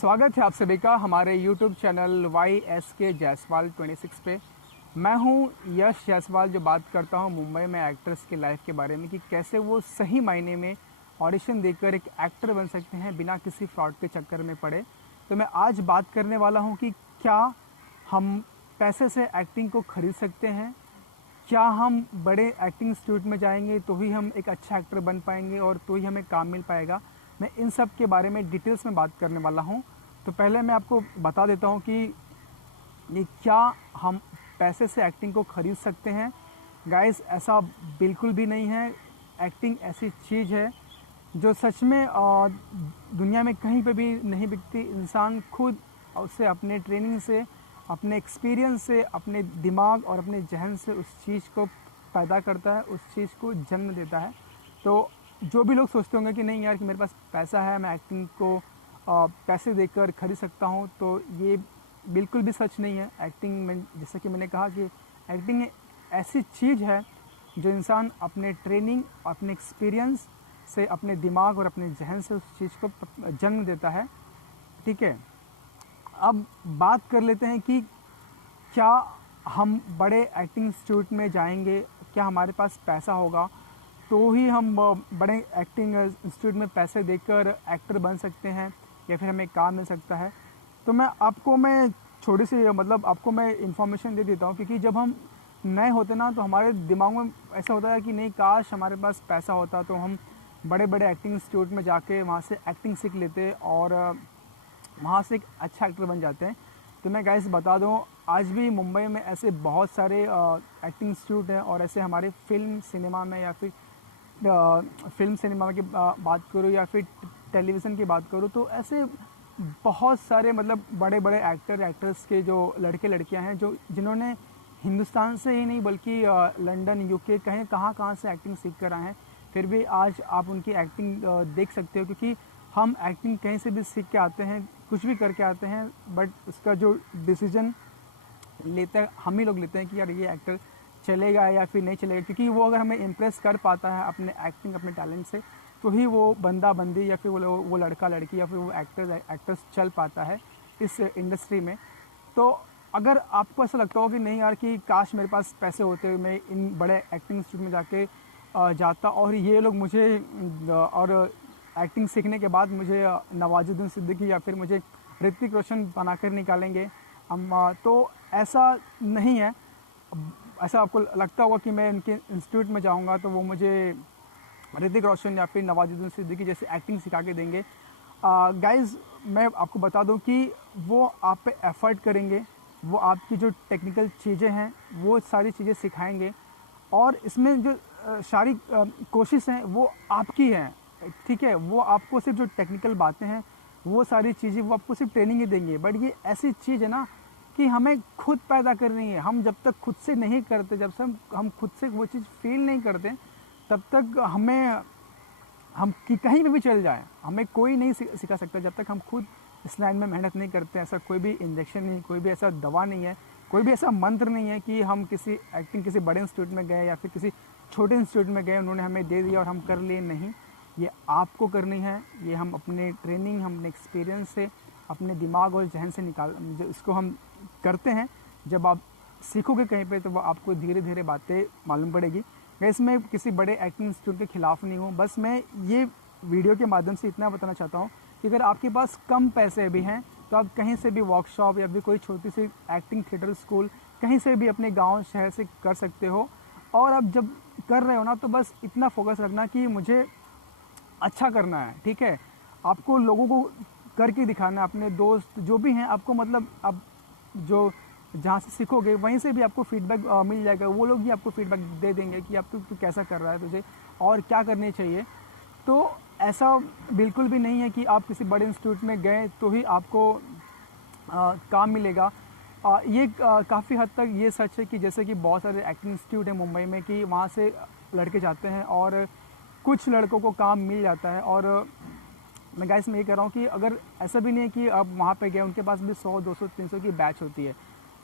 स्वागत है आप सभी का हमारे YouTube चैनल YSK जायसवाल 26 पे। मैं हूं यश जायसवाल जो बात करता हूं मुंबई में एक्टर्स की लाइफ के बारे में कि कैसे वो सही मायने में ऑडिशन देकर एक एक्टर बन सकते हैं बिना किसी फ्रॉड के चक्कर में पड़े। तो मैं आज बात करने वाला हूं कि क्या हम पैसे से एक्टिंग को खरीद सकते हैं, क्या हम बड़े एक्टिंग इंस्टीट्यूट में जाएंगे तो ही हम एक अच्छा एक्टर बन पाएंगे और तो ही हमें काम मिल पाएगा। मैं इन सब के बारे में डिटेल्स में बात करने वाला हूं। तो पहले मैं आपको बता देता हूं कि ये क्या हम पैसे से एक्टिंग को खरीद सकते हैं। गाइस, ऐसा बिल्कुल भी नहीं है। एक्टिंग ऐसी चीज़ है जो सच में दुनिया में कहीं पे भी नहीं बिकती। इंसान खुद उससे अपने ट्रेनिंग से, अपने एक्सपीरियंस से, अपने दिमाग और अपने जहन से उस चीज़ को पैदा करता है, उस चीज़ को जन्म देता है। तो जो भी लोग सोचते होंगे कि नहीं यार कि मेरे पास पैसा है, मैं एक्टिंग को पैसे देकर खरीद सकता हूँ, तो ये बिल्कुल भी सच नहीं है। एक्टिंग में जैसा कि मैंने कहा कि एक्टिंग ऐसी चीज़ है जो इंसान अपने ट्रेनिंग, अपने एक्सपीरियंस से, अपने दिमाग और अपने जहन से उस चीज़ को जन्म देता है। ठीक है, अब बात कर लेते हैं कि क्या हम बड़े एक्टिंग इंस्टीट्यूट में जाएंगे, क्या हमारे पास पैसा होगा तो ही हम बड़े एक्टिंग इंस्टीट्यूट में पैसे देकर एक्टर बन सकते हैं या फिर हमें काम मिल सकता है। तो मैं छोटी सी आपको मैं इन्फॉर्मेशन दे देता हूँ, क्योंकि जब हम नए होते ना तो हमारे दिमाग में ऐसा होता है कि नहीं, काश हमारे पास पैसा होता तो हम बड़े बड़े एक्टिंग इंस्टीट्यूट में जाके वहाँ से एक्टिंग सीख लेते और वहाँ से एक अच्छा एक्टर बन जाते हैं। तो मैं गाइस बता दूँ, आज भी मुंबई में ऐसे बहुत सारे एक्टिंग इंस्टीट्यूट हैं और ऐसे हमारे फिल्म सिनेमा में या फिर फिल्म सिनेमा की बात करूँ या फिर टेलीविज़न की बात करूँ तो ऐसे बहुत सारे बड़े बड़े एक्टर्स के जो लड़के लड़कियां हैं जो जिन्होंने हिंदुस्तान से ही नहीं बल्कि लंदन, यूके, कहाँ से एक्टिंग सीख कर आए हैं, फिर भी आज आप उनकी एक्टिंग देख सकते हो। क्योंकि हम एक्टिंग कहीं से भी सीख के आते हैं, कुछ भी करके आते हैं, बट उसका जो डिसीजन लेते हम ही लोग लेते हैं कि यार ये एक्टर चलेगा या फिर नहीं चलेगा। क्योंकि वो अगर हमें इम्प्रेस कर पाता है अपने एक्टिंग, अपने टैलेंट से, तो ही वो बंदा बंदी या फिर वो लड़का लड़की या फिर वो एक्टर्स चल पाता है इस इंडस्ट्री में। तो अगर आपको ऐसा लगता हो कि नहीं यार कि काश मेरे पास पैसे होते, मैं इन बड़े एक्टिंग इंस्टीट्यूट में जाके जाता और ये लोग मुझे और एक्टिंग सीखने के बाद मुझे नवाजुद्दीन सिद्दीकी या फिर मुझे ऋतिक रोशन बनाकर निकालेंगे, तो ऐसा नहीं है। ऐसा आपको लगता होगा कि मैं इनके इंस्टीट्यूट में जाऊंगा तो वो मुझे ऋतिक रोशन या फिर नवाजुद्दीन सिद्दीकी जैसे एक्टिंग सिखा के देंगे। गाइज़, मैं आपको बता दूं कि वो आप पे एफर्ट करेंगे, वो आपकी जो टेक्निकल चीज़ें हैं वो सारी चीज़ें सिखाएंगे और इसमें जो सारी कोशिश हैं वो आपकी हैं। ठीक है, वो आपको सिर्फ जो टेक्निकल बातें हैं वो सारी चीज़ें वो आपको सिर्फ ट्रेनिंग ही देंगे, बट ये ऐसी चीज़ है ना कि हमें खुद पैदा करनी है। हम जब तक खुद से नहीं करते, जब से हम खुद से वो चीज़ फील नहीं करते, तब तक हम कि कहीं पे भी चल जाएं हमें कोई नहीं सिखा सकता जब तक हम खुद इस लाइन में मेहनत नहीं करते। ऐसा कोई भी इंजेक्शन नहीं, कोई भी ऐसा दवा नहीं है, कोई भी ऐसा मंत्र नहीं है कि हम किसी एक्टिंग किसी बड़े इंस्टीट्यूट में गए या फिर किसी छोटे इंस्टीट्यूट में गए, उन्होंने हमें दे दिया और हम कर लिए। नहीं, ये आपको करनी है। ये हम अपने ट्रेनिंग, हम अपने एक्सपीरियंस से, अपने दिमाग और जहन से इसको हम करते हैं। जब आप सीखोगे कहीं पे तो वो आपको धीरे धीरे बातें मालूम पड़ेगी। वैसे मैं किसी बड़े एक्टिंग इंस्टीट्यूट के खिलाफ नहीं हूँ, बस मैं ये वीडियो के माध्यम से इतना बताना चाहता हूँ कि अगर आपके पास कम पैसे भी हैं तो आप कहीं से भी वर्कशॉप या फिर कोई छोटी सी एक्टिंग थिएटर स्कूल कहीं से भी अपने गांव शहर से कर सकते हो। और अब जब कर रहे हो ना तो बस इतना फोकस रखना कि मुझे अच्छा करना है। ठीक है, आपको लोगों को करके दिखाना है, अपने दोस्त जो भी हैं आपको अब जो जहाँ से सीखोगे वहीं से भी आपको फीडबैक मिल जाएगा। वो लोग भी आपको फीडबैक दे देंगे कि अब तू कैसा कर रहा है, तुझे और क्या करनी चाहिए। तो ऐसा बिल्कुल भी नहीं है कि आप किसी बड़े इंस्टीट्यूट में गए तो ही आपको काम मिलेगा। ये काफ़ी हद तक ये सच है कि जैसे कि बहुत सारे एक्टिंग इंस्टीट्यूट हैं मुंबई में कि वहाँ से लड़के जाते हैं और कुछ लड़कों को काम मिल जाता है। और मैं गाइस में ये कह रहा हूँ कि अगर ऐसा भी नहीं है कि अब वहाँ पे गए उनके पास भी 100, 200, 300 की बैच होती है,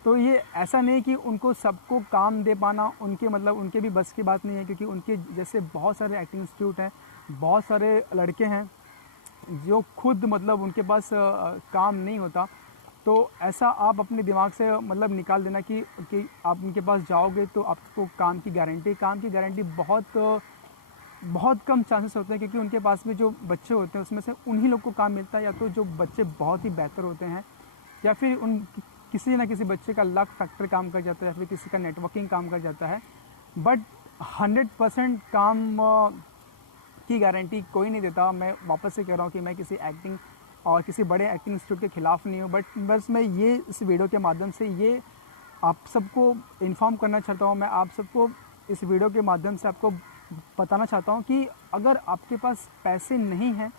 तो ये ऐसा नहीं कि उनको सबको काम दे पाना उनके भी बस की बात नहीं है। क्योंकि उनके जैसे बहुत सारे एक्टिंग इंस्टीट्यूट हैं, बहुत सारे लड़के हैं जो खुद मतलब उनके पास काम नहीं होता, तो ऐसा आप अपने दिमाग से मतलब निकाल देना कि आप उनके पास जाओगे तो आपको काम की गारंटी बहुत कम चांसेस होते हैं, क्योंकि उनके पास भी जो बच्चे होते हैं उसमें से उन्हीं लोग को काम मिलता है, या तो जो बच्चे बहुत ही बेहतर होते हैं, या फिर उन किसी ना किसी बच्चे का लक फैक्टर काम कर जाता है, या फिर किसी का नेटवर्किंग काम कर जाता है। बट 100% काम की गारंटी कोई नहीं देता। मैं वापस से कह रहा हूँ कि मैं किसी एक्टिंग और किसी बड़े एक्टिंग इंस्टीट्यूट के ख़िलाफ़ नहीं हूँ, बट बस मैं ये इस वीडियो के माध्यम से ये आप सबको इन्फॉर्म करना चाहता हूँ। मैं आप सबको इस वीडियो के माध्यम से आपको बताना चाहता हूँ कि अगर आपके पास पैसे नहीं हैं,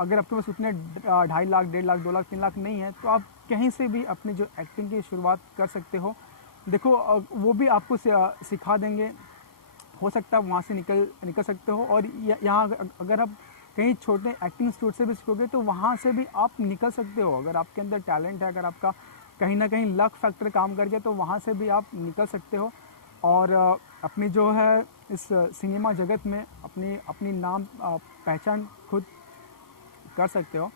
अगर आपके पास उतने 2.5 लाख, 1.5 लाख, 2 लाख, 3 लाख नहीं है, तो आप कहीं से भी अपनी जो एक्टिंग की शुरुआत कर सकते हो। देखो वो भी आपको सिखा देंगे, हो सकता है वहाँ से निकल सकते हो। और यहाँ अगर आप कहीं छोटे एक्टिंग इंस्टीट्यूट से भी सीखोगे तो वहाँ से भी आप निकल सकते हो। अगर आपके अंदर टैलेंट है, अगर आपका कहीं ना कहीं लक फैक्टर काम कर गया, तो वहाँ से भी आप निकल सकते हो और अपनी जो है इस सिनेमा जगत में अपनी नाम पहचान खुद कर सकते हो।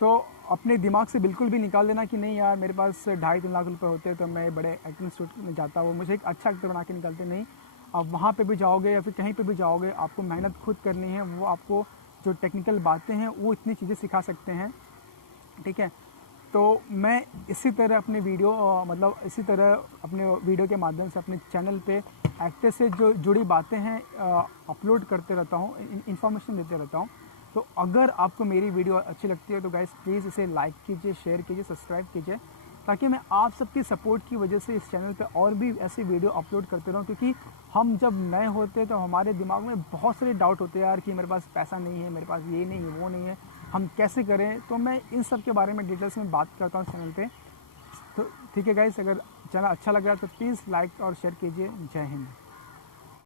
सो अपने दिमाग से बिल्कुल भी निकाल देना कि नहीं यार मेरे पास 2.5-3 लाख रुपए होते तो मैं बड़े एक्टिंग इंस्टीट्यूट में जाता, वो मुझे एक अच्छा एक्टर बना के निकलते। नहीं, आप वहाँ पे भी जाओगे या फिर कहीं पे भी जाओगे, आपको मेहनत खुद करनी है। वो आपको जो टेक्निकल बातें हैं वो इतनी चीज़ें सिखा सकते हैं, ठीक है। तो मैं इसी तरह अपने वीडियो के माध्यम से अपने चैनल पे एक्टर से जो जुड़ी बातें हैं अपलोड करते रहता हूँ, इन्फॉर्मेशन देते रहता हूँ। तो अगर आपको मेरी वीडियो अच्छी लगती है तो गाइस प्लीज़ इसे लाइक कीजिए, शेयर कीजिए, सब्सक्राइब कीजिए, ताकि मैं आप सबकी सपोर्ट की वजह से इस चैनल पे और भी ऐसी वीडियो अपलोड करते रहूँ। क्योंकि हम जब नए होते हैं तो हमारे दिमाग में बहुत सारे डाउट होते हैं यार कि मेरे पास पैसा नहीं है, मेरे पास ये नहीं है, वो नहीं है, हम कैसे करें। तो मैं इन सब के बारे में डिटेल्स में बात करता हूँ चैनल पे। तो ठीक है गाइस, अगर चैनल अच्छा लग रहा है तो प्लीज़ लाइक और शेयर कीजिए। जय हिंद।